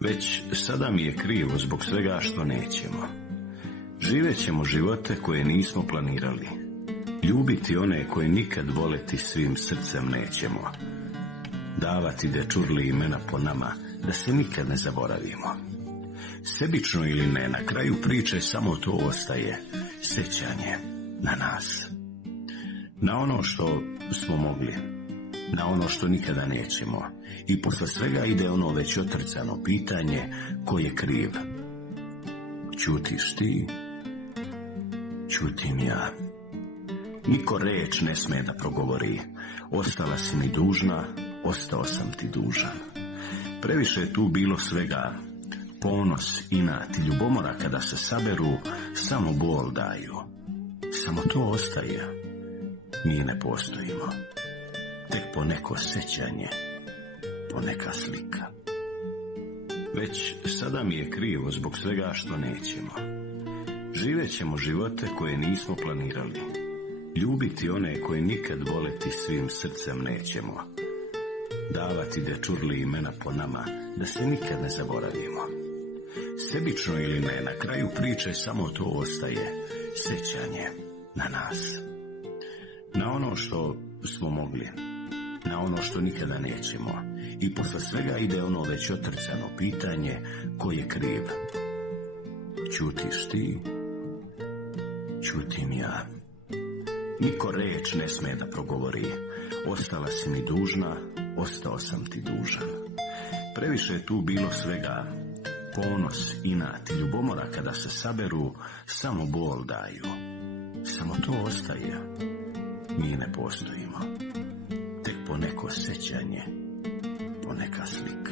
Već sada mi je krivo zbog svega što nećemo. Živjet ćemo živote koje nismo planirali. Ljubiti one koje nikad voleti svim srcem nećemo. Davati dečurli imena po nama, da se nikad ne zaboravimo. Sebično ili ne, na kraju priče samo to ostaje, sjećanje na nas. Na ono što smo mogli, na ono što nikada nećemo. I posle svega ide ono već otrcano pitanje, ko je kriv? Ćutiš ti? Ćutim ja. Niko reč ne sme da progovori. Ostala si mi dužna, ostao sam ti dužan. Previše je tu bilo svega. Ponos, inat i ljubomora kada se saberu, samo bol daju. Samo to ostaje. Mi ne postojimo. Tek po neko sećanje, po neka slika. Već sada mi je krivo zbog svega što nećemo. Živjet ćemo živote koje nismo planirali. Ljubiti one koje nikad voleti svim srcem nećemo. Davati dečurli imena po nama, da se nikad ne zaboravimo. Sebično ili ne, na kraju priče samo to ostaje, sjećanje na nas. Na ono što smo mogli, na ono što nikada nećemo. I posle svega ide ono već otrcano pitanje, ko je kriv? Ćutiš ti? Ćutim ja. Niko reč ne sme da progovori. Ostala si mi dužna, ostao sam ti dužan. Previše je tu bilo svega. Ponos, inat i ljubomora kada se saberu, samo bol daju. Samo to ostaje. Mi ne postojimo. Tek po neko sećanje, po neka slika.